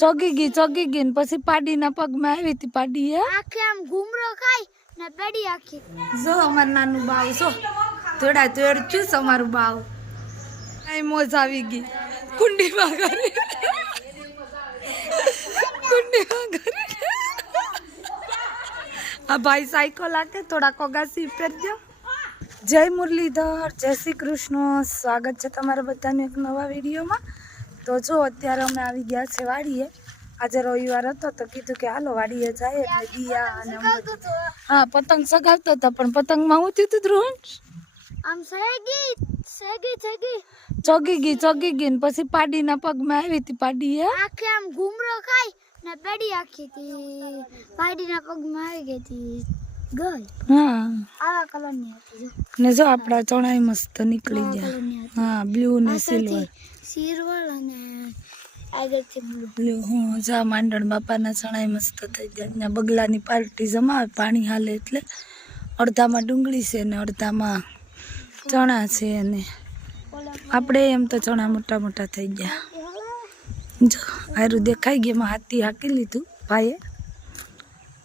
ચોગી ગઈ ચોગી ગઈ ને પછી પાડીના પગમાં આવી હતી પાડી આખે આમ ઘૂમરો ખાઈ ને બેડી આખી. જો અમાર નાનું બાવ જો. થોડા તોડ છું અમારું બાવ. કઈ મોજ આવી ગઈ. કુંડીમાં કરી કુંડીમાં કરી આ ભાઈ સાયકો લાગે થોડા કોગાસી પહેરજો. જય મુરલીધર જય શ્રી કૃષ્ણ. સ્વાગત છે તમારા બધાને એક નવા વિડીયોમાં. તો જો અત્યારે અમે આવી ગયા છે વાડીએ. આજે રવિવાર હતો તો કીધું કે હાલો વાડીએ જાય એટલે દિયા અને હા પતંગ સગાવતો હતો પણ પતંગમાં હું થયું હતું ધ્રુવંશ આમ સહેગી સહેગી સહેગી. ચોગી ગઈ ચોગી ગઈ પછી પાડીના પગમાં આવી હતી પાડી આખે આમ ઘૂમરો ખાઈ ને બેડી આખી હતી. પાડીના પગમાં આવી ગઈ હતી. ગઈ. હા. આવા કલરની હતી જો. ને જો આપણા ચણાઈ મસ્ત નીકળી ગયા. હા બ્લુ ને સિલ્વર પાછળથી અને આગળથી હું જા માંડણ બાપાના ચણાય મસ્ત થઈ ગયા ત્યાં બગલાની પાર્ટી જમાવે, પાણી હાલે એટલે અડધામાં ડુંગળી છે ને અડધામાં ચણા છે અને આપણે એમ તો ચણા મોટા મોટા થઈ ગયા. જો આરું દેખાઈ ગયું, એમાં હાથી હાકી લીધું, ભાઈએ.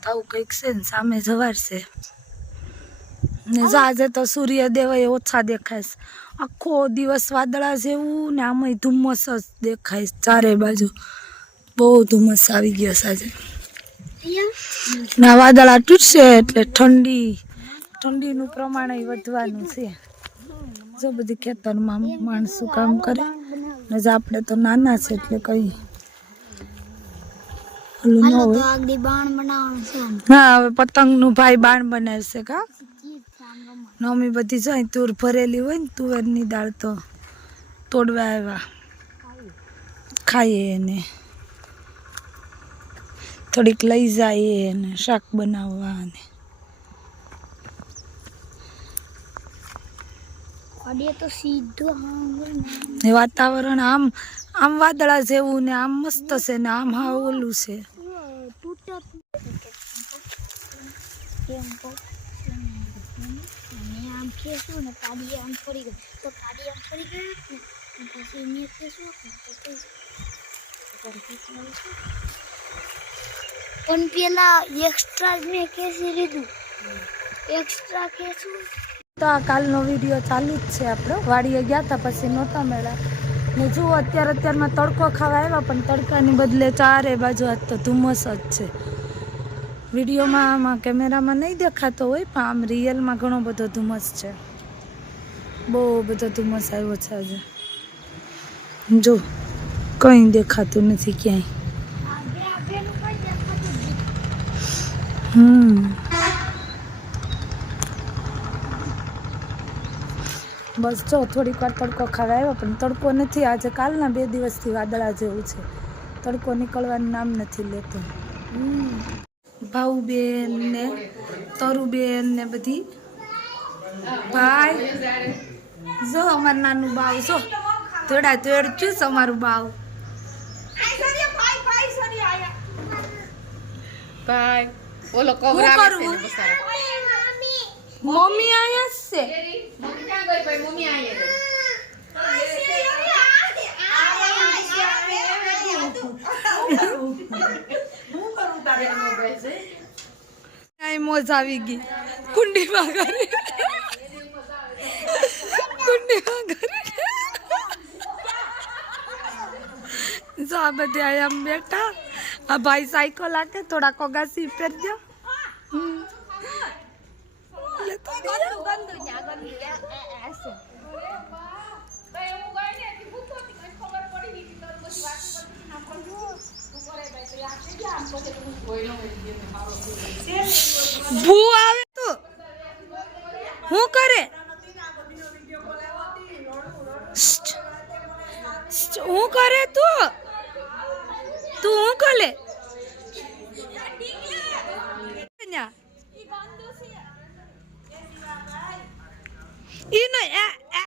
આવું કંઈક છે ને, સામે જવાર છે ને આજે તો સૂર્યદેવ એ ઓછા દેખાય છે. આખો દિવસ વાદળા જેવું ને આમાંય ધુમ્મસ જ દેખાય ચારે બાજુ. બહુ ધુમ્મસ આવી ગયો આજે. ના વાદળા તૂટશે એટલે ઠંડી ઠંડીનું પ્રમાણ વધવાનું છે. જો બધી ખેતરમાં માણસો કામ કરે ને જે આપણે તો નાના છે એટલે કઈ ઓલું ન હોય. બાણ બનાવવાનું છે હા હવે પતંગનું ભાઈ બાણ બનાવશે કા? આમ નવમી બધી જાય તુર ભરેલી હોય ને તુવેરની દાળ તો તોડવા આવ્યા. ખાઈએ એને. થોડીક લઈ જઈએ એને શાક બનાવવા અને. વાતાવરણ આમ આમ વાદળા જેવું ને આમ મસ્ત છે ને આમ હા ઓલું છે અને આમ ખેંચું ને પાડી આમ ફરી ગઈ. તો પાડી આમ ફરી ગઈ ને પછી મેં ખેંચવું પણ પેલા એક્સ્ટ્રા મેં ખેંચી લીધું. એક્સ્ટ્રા ખેંચવું તો આ કાલનો વીડિયો ચાલુ જ છે આપણો. વાડીએ ગયા હતા પછી નહોતા મેળા ને જુઓ અત્યારે અત્યારમાં તડકો ખાવા આવ્યા, પણ તડકાની બદલે ચારે બાજુ આજ તો ધુમ્મસ જ છે. વિડીયોમાં આમાં કેમેરામાં નહીં દેખાતો હોય, પણ આમ રિયલમાં ઘણો બધો ધુમ્મસ છે. બહુ બધો ધુમ્મસ આવ્યો છે આજે. જો, કંઈ દેખાતું નથી ક્યાંય. હમ. બસ જો, થોડીક વાર તડકો ખાવા આવ્યો, પણ તડકો નથી. આજે કાલના બે દિવસથી વાદળા જેવું છે. તડકો નીકળવાનું નામ નથી લેતો. ભાઉબેન ને તરુબેન ને બધી. ભાઈ જો અમારું નાનું બાવ જો. થોડા થોડ ચૂસ અમારું બાવ. ભાઈ ઓલો કવર. મમ્મી આયા જ છે. મમ્મી ક્યાં ગઈ? ભાઈ મમ્મી આયા છે. આય મોજ આવી ગઈ? કુંડીમાં કરી કુંડીમાં કરી જો આ બધે આમ બેઠા. આ ભાઈ સાયકલ લાગે થોડા કોગાસી પહેરજો. હમ. લેતો દે. ભૂ આવે તો હું કરે? હું કરે તું? તું હું કરે? ઈ નહીં